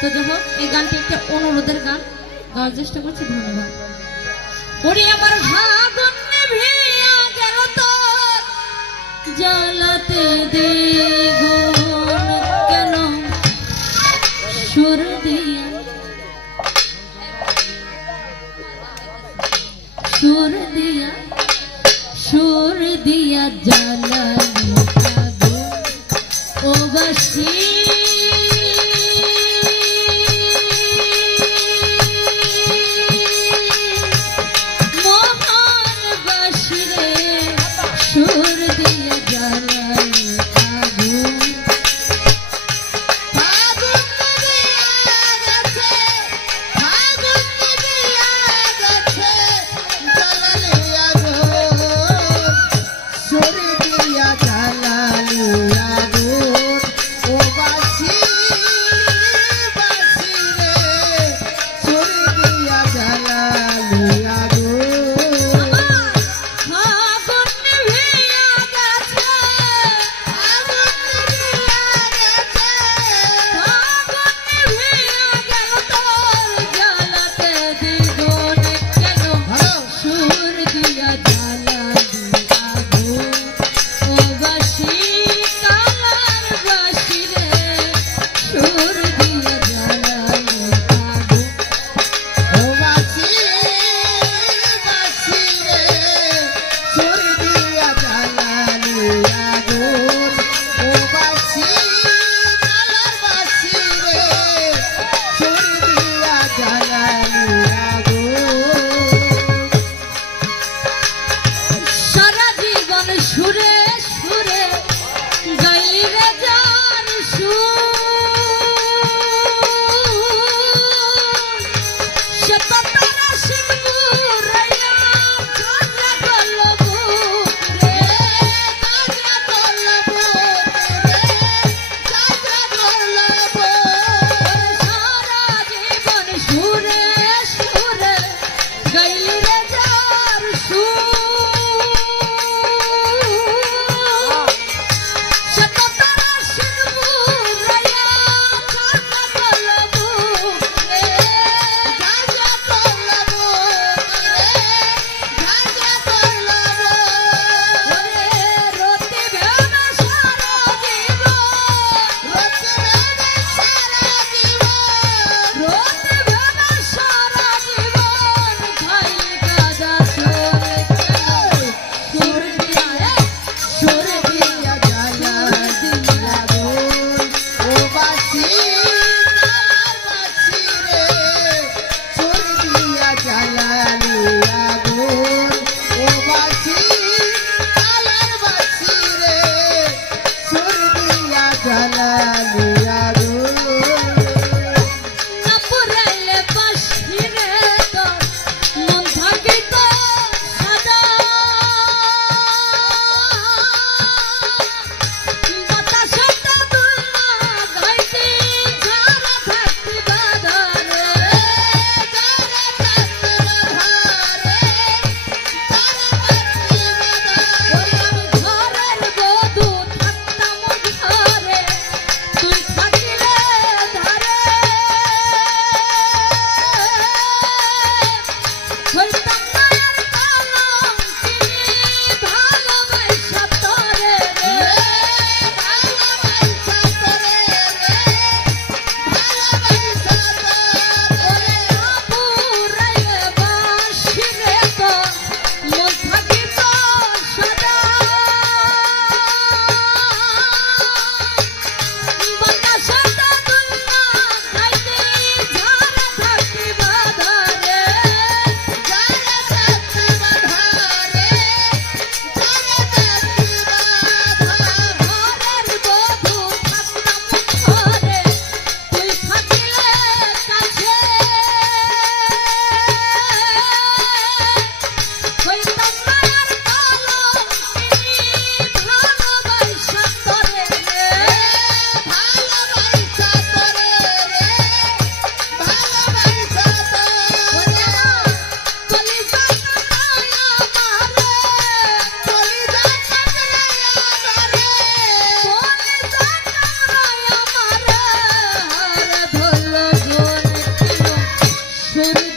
তো যাই এই গানটি একটা অনুরোধের গান। গাওয়ার চেষ্টা করছি, ধন্যবাদ। ওরে আমার ভাগন গেল তোর। জ্বালাতে Shitty.